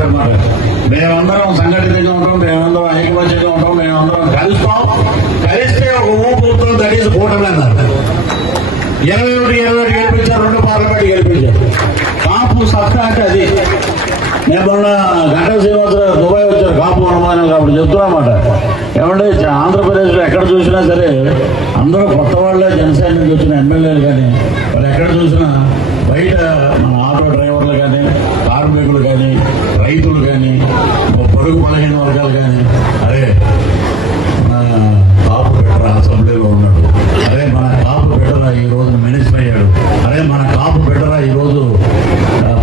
చెప్పారు మాట. మేమందరం సంఘటితంగా ఉంటాం, మేమందరం ఐకమత్యంగా ఉంటాం, మేమందరం కలుస్తాం, కలిస్తే ఒక ఊపుతో దళిత కూటమి అన్నారు. 21 గెలిపించారు, 2 పార్లమెంట్ గెలిపించారు. కాపు సత్తా అంటే అది. నేను మొన్న గంటా శ్రీనివాసరావు దుబాయ్ వచ్చారు కాపు అనుమానం కాబట్టి చెప్తున్నమాట. ఏమంటే ఆంధ్రప్రదేశ్ లో ఎక్కడ చూసినా సరే అందరూ కొత్త వాళ్ళే, జనసేన నుంచి వచ్చిన ఎమ్మెల్యేలు కానీ వాళ్ళు ఎక్కడ చూసినా బయట మన ఆటో డ్రైవర్లు కానీ, కార్మికులు కానీ, రైతులు కానీ, పొరుగు బలహీన వర్గాలు కానీ, అరే మన కాపు పెట్టరా అసెంబ్లీలో ఉన్నాడు, అరే మన కాపు పెట్టరా ఈ రోజు మినిస్టర్ అయ్యాడు, అరే మన కాపు పెట్టరా ఈ రోజు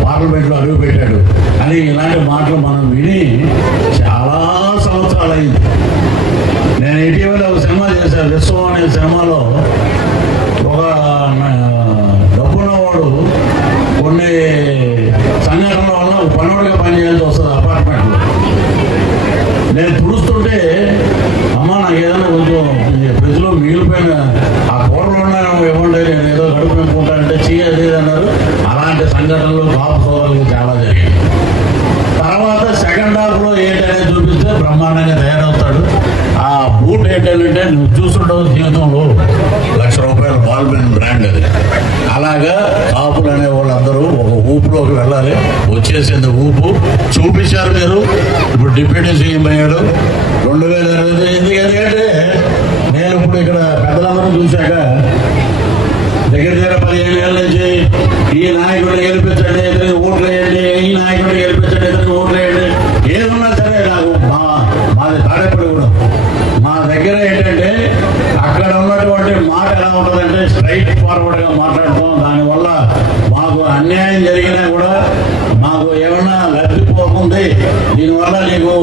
పార్లమెంట్ లో అడుగు పెట్టాడు అని ఇలాంటి మాటలు మనం విని చాలా సంవత్సరాలు అయింది. నేను ఇటీవల ఒక సినిమా చేశాను, విశ్వం అనే సినిమాలో ఒక డబ్బున్నవాడు కొన్ని సంఘటనల వల్ల ఒక పనుడిగా పనిచేయాల్సి వస్తుంది అపార్ట్మెంట్లో. నేను తుడుస్తుంటే అమ్మ నాకు ఏదైనా కొంచెం ఫ్రిడ్జ్లో మిగిలిపోయిన ఆ కూరలు ఉన్నాయో ఇవ్వండి, నేను ఏదో గడుపు పెట్టుకుంటానంటే చేయది అన్నారు. అలాంటి సంఘటనలు కాపు సోదరులకు చాలా జరిగాయి. తర్వాత సెకండ్ హాఫ్ లో ఏంటనేది చూపిస్తే బ్రహ్మాండంగా తయారవుతాడు. ఆ బూట్ ఏంటంటే నువ్వు చూస్తుంటావు జీవితంలో ₹1,00,000 బాల్బెన్ బ్రాండ్ అది. అలాగా కాపులు అనే వాళ్ళందరూ ఒక ఊపులోకి వెళ్ళాలి. వచ్చేసింది ఊపు, చూపించారు మీరు. ఇప్పుడు డిప్యూటీ సీఎం అయ్యాడు 2020. ఎందుకంటే నేను ఇప్పుడు ఇక్కడ పెద్దలందరూ చూశాక దగ్గర 15 ఏళ్ళ నుంచి ఈ నాయకుడిని గెలిపించండి, ఇతనికి ఓట్లు వేయండి, ఈ నాయకుడిని గెలిపించండి, ఇతనికి ఓట్లు వేయండి, ఏదన్నా సరే నాకు మాది తాడేపల్లి కూడా మా దగ్గర ఏంటంటే అక్కడ ఉన్నటువంటి మాట ఎలా ఉంటుందంటే స్ట్రైట్ ఫార్వర్డ్ గా మాట్లాడతాం. దానివల్ల మాకు అన్యాయం జరిగినా కూడా మాకు ఏమన్నా లబ్ధి పోతుంది, దీనివల్ల నీకు